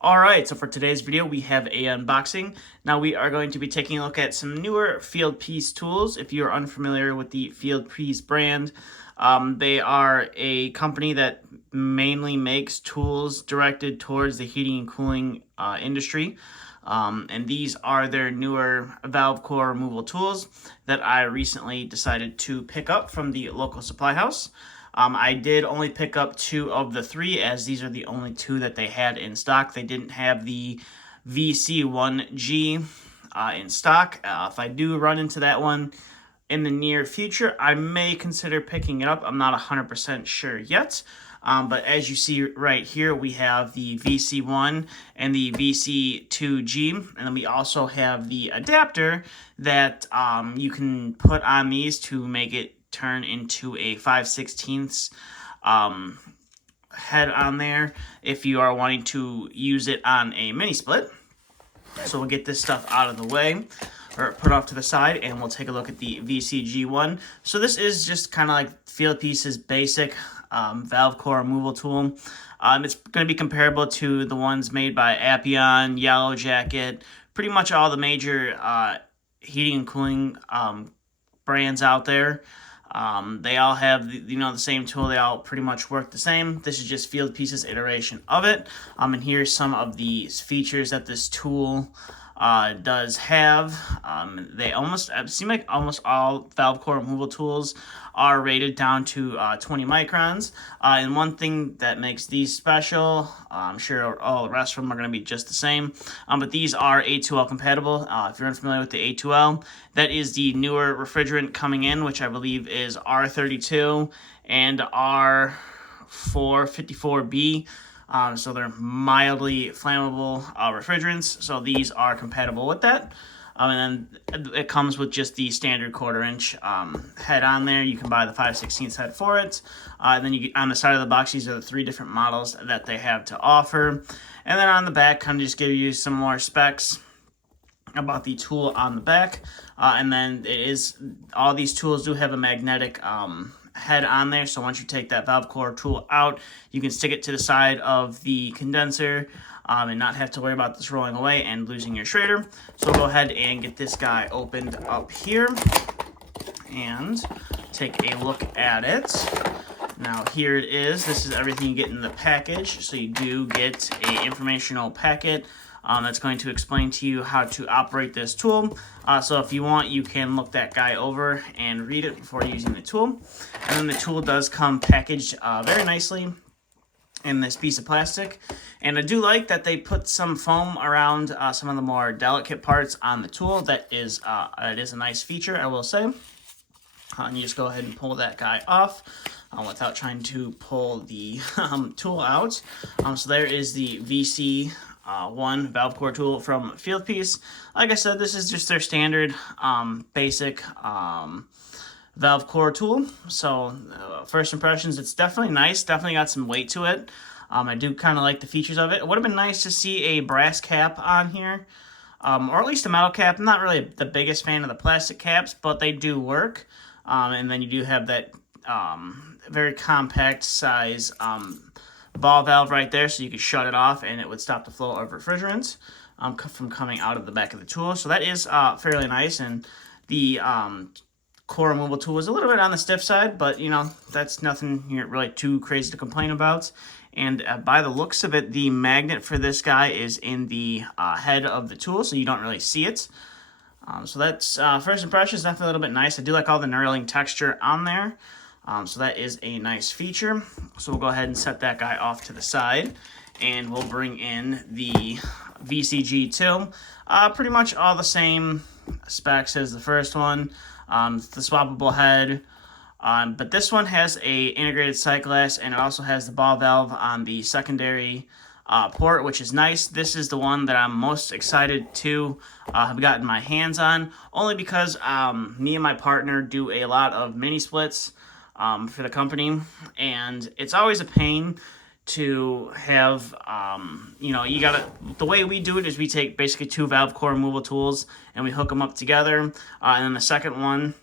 Alright, so for today's video we have a unboxing. Now we are going to be taking a look at some newer Fieldpiece tools. If you are unfamiliar with the Fieldpiece brand, they are a company that mainly makes tools directed towards the heating and cooling industry. And these are their newer valve core removal tools that I recently decided to pick up from the local supply house. I did only pick up 2 of the 3, as these are the only 2 that they had in stock. They didn't have the VC1G in stock. If I do run into that one in the near future, I may consider picking it up. I'm not 100% sure yet. But as you see right here, we have the VC1 and the VC2G, and then we also have the adapter that you can put on these to make it turn into a 5/16 head on there if you are wanting to use it on a mini split. So we'll get this stuff out of the way, or put off to the side, and we'll take a look at the VCG one. So this is just kind of like Fieldpiece's basic valve core removal tool. It's going to be comparable to the ones made by Appian, Yellow Jacket, pretty much all the major heating and cooling brands out there. They all have the same tool. They all pretty much work the same. This is just Fieldpiece's iteration of it. And here's some of the features that this tool does have. It seems like almost all valve core removal tools are rated down to 20 microns. And one thing that makes these special, I'm sure all the rest of them are going to be just the same, but these are A2L compatible. If you're unfamiliar with the A2L, that is the newer refrigerant coming in, which I believe is R32 and R454B. So they're mildly flammable refrigerants, so these are compatible with that. And then it comes with just the standard 1/4 inch head on there. You can buy the 5/16 head for it. And then on the side of the box, these are the 3 different models that they have to offer. And then on the back, kind of just give you some more specs about the tool on the back. And then all these tools do have a magnetic head on there, so once you take that valve core tool out, you can stick it to the side of the condenser and not have to worry about this rolling away and losing your schrader. So we'll go ahead and get this guy opened up here and take a look at it. Now here it is. This is everything you get in the package. So you do get a informational packet that's going to explain to you how to operate this tool. So if you want, you can look that guy over and read it before using the tool. And then the tool does come packaged very nicely in this piece of plastic. And I do like that they put some foam around some of the more delicate parts on the tool. It is a nice feature, I will say. And you just go ahead and pull that guy off without trying to pull the tool out. So there is the VC1 valve core tool from Fieldpiece. Like I said, this is just their standard basic valve core tool. So first impressions, it's definitely nice. Definitely got some weight to it. I do kind of like the features of it. It would have been nice to see a brass cap on here, or at least a metal cap. I'm not really the biggest fan of the plastic caps, but they do work. And then you do have that very compact size ball valve right there, so you can shut it off and it would stop the flow of refrigerants from coming out of the back of the tool. So that is fairly nice. And the core removal tool is a little bit on the stiff side, but that's nothing really too crazy to complain about. And by the looks of it, the magnet for this guy is in the head of the tool, so you don't really see it. So that's first impression is definitely a little bit nice. I do like all the knurling texture on there. So that is a nice feature. So we'll go ahead and set that guy off to the side, and we'll bring in the VCG2. Pretty much all the same specs as the first one. It's the swappable head, but this one has a integrated sight glass, and it also has the ball valve on the secondary port, which is nice. This is the one that I'm most excited to have gotten my hands on, only because me and my partner do a lot of mini splits for the company, and it's always a pain to have, the way we do it is we take basically 2 valve core removal tools and we hook them up together, and then the second one,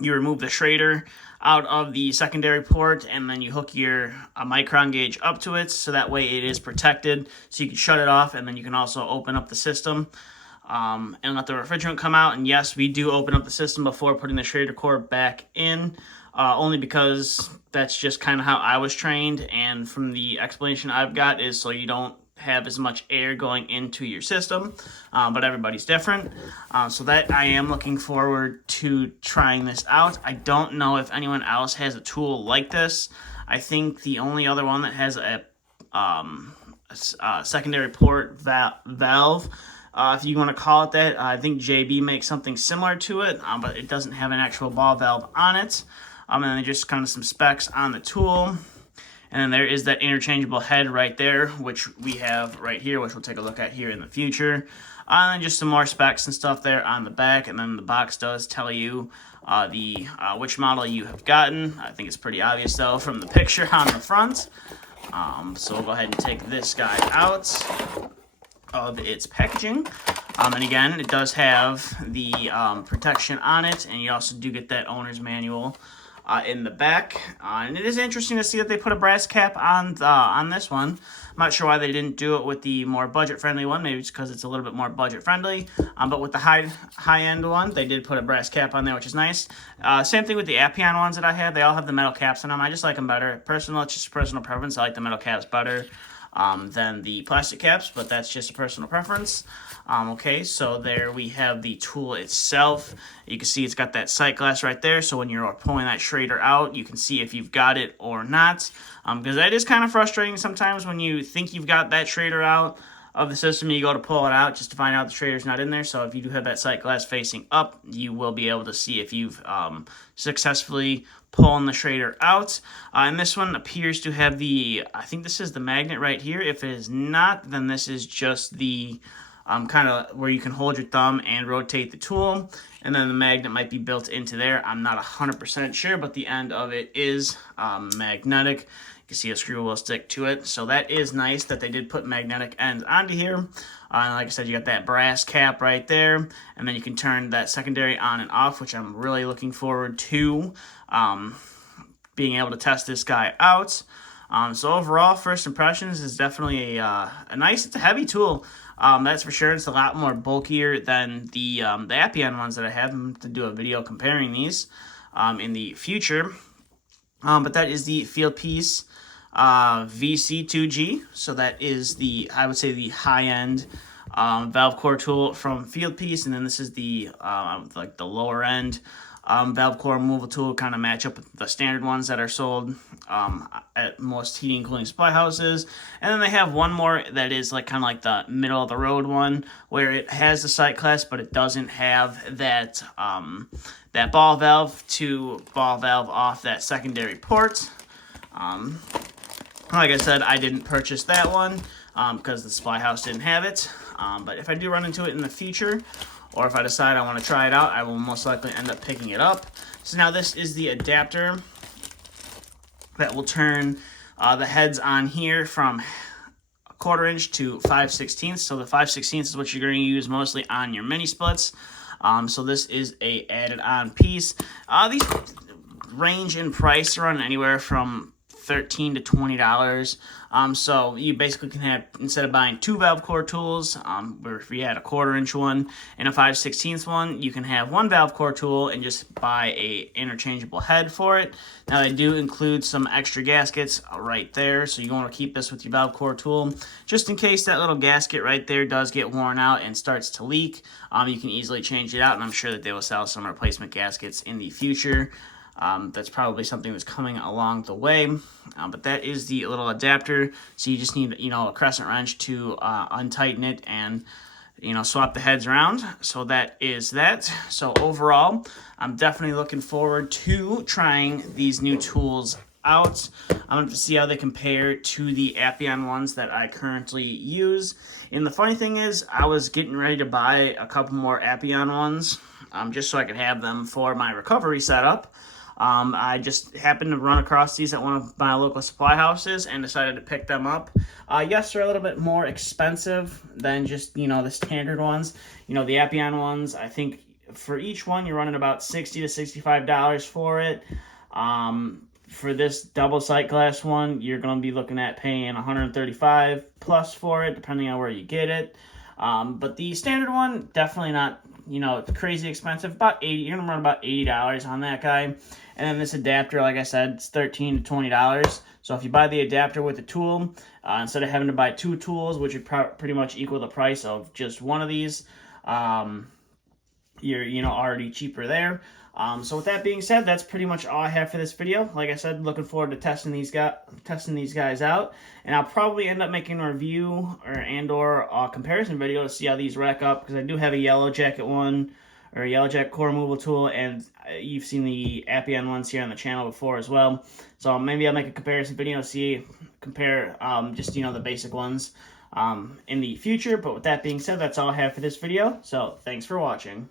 you remove the schrader, out of the secondary port, and then you hook your micron gauge up to it, so that way it is protected, so you can shut it off, and then you can also open up the system and let the refrigerant come out. And yes, we do open up the system before putting the Schrader core back in, only because that's just kind of how I was trained, and from the explanation I've got is so you don't have as much air going into your system, but everybody's different. So that I am looking forward to trying this out. I don't know if anyone else has a tool like this. I think the only other one that has a secondary port valve, if you want to call it that, I think JB makes something similar to it, but it doesn't have an actual ball valve on it. And then just kind of some specs on the tool. And then there is that interchangeable head right there, which we have right here, which we'll take a look at here in the future. And then just some more specs and stuff there on the back. And then the box does tell you which model you have gotten. I think it's pretty obvious, though, from the picture on the front. So we'll go ahead and take this guy out of its packaging. And again, it does have the protection on it, and you also do get that owner's manual in the back, and it is interesting to see that they put a brass cap on this one. I'm not sure why they didn't do it with the more budget-friendly one. Maybe it's because it's a little bit more budget-friendly. But with the high-end one, they did put a brass cap on there, which is nice. Same thing with the Appian ones that I have. They all have the metal caps on them. I just like them better. It's just personal preference. I like the metal caps better than the plastic caps, but that's just a personal preference. Okay, so there we have the tool itself. You can see it's got that sight glass right there, so when you're pulling that Schrader out, you can see if you've got it or not, because that is kind of frustrating sometimes when you think you've got that Schrader out of the system, you go to pull it out just to find out the Schrader's not in there. So if you do have that sight glass facing up, you will be able to see if you've successfully pulling the Schrader out. And this one appears to have I think this is the magnet right here. If it is not, then this is just the kind of where you can hold your thumb and rotate the tool. And then the magnet might be built into there. I'm not 100% sure, but the end of it is magnetic. You can see a screw will stick to it. So that is nice that they did put magnetic ends onto here. Like I said, you got that brass cap right there. And then you can turn that secondary on and off, which I'm really looking forward to being able to test this guy out. So overall, first impressions is definitely a nice, it's a heavy tool. That's for sure. It's a lot more bulkier than the Appian ones that I have. I'm to do a video comparing these in the future. But that is the Fieldpiece VC2G. So that is I would say the high-end valve core tool from Fieldpiece. And then this is the like the lower end valve core removal tool, kind of match up with the standard ones that are sold at most heating and cooling supply houses. And then they have one more that is like kind of like the middle of the road one, where it has the sight glass, but it doesn't have that that ball valve to ball valve off that secondary port. Like I said, I didn't purchase that one because the supply house didn't have it. But if I do run into it in the future, or if I decide I want to try it out, I will most likely end up picking it up. So now this is the adapter that will turn the heads on here from 1/4 inch to 5/16. So the 5/16 is what you're going to use mostly on your mini splits. So this is a added on piece. These range in price, run anywhere from $13 to $20. So you basically can have, instead of buying 2 valve core tools, where if you had a 1/4 inch one and a 5/16 one, you can have 1 valve core tool and just buy a interchangeable head for it. Now they do include some extra gaskets right there, so you want to keep this with your valve core tool just in case that little gasket right there does get worn out and starts to leak. You can easily change it out, and I'm sure that they will sell some replacement gaskets in the future. That's probably something that's coming along the way, but that is the little adapter. So you just need, a crescent wrench to untighten it and, swap the heads around. So that is that. So overall, I'm definitely looking forward to trying these new tools out. I'm going to see how they compare to the Appian ones that I currently use. And the funny thing is, I was getting ready to buy a couple more Appian ones, just so I could have them for my recovery setup. I just happened to run across these at one of my local supply houses and decided to pick them up. Yes, they're a little bit more expensive than just, the standard ones. The Appian ones, I think for each one, you're running about $60 to $65 for it. For this double sight glass one, you're going to be looking at paying $135 plus for it, depending on where you get it. But the standard one, definitely not, you know, crazy expensive. About $80. You're gonna run about $80 on that guy. And then this adapter, like I said, it's $13 to $20. So if you buy the adapter with the tool, instead of having to buy 2 tools, which would pretty much equal the price of just one of these, you're, you know, already cheaper there. So with that being said, that's pretty much all I have for this video. Like I said, looking forward to testing these guys out, and I'll probably end up making a review or a comparison video to see how these rack up, because I do have a yellow jacket one, or a yellow jacket core removal tool, and you've seen the Appian ones here on the channel before as well. So maybe I'll make a comparison video to compare just, you know, the basic ones in the future. But with that being said, that's all I have for this video. So thanks for watching.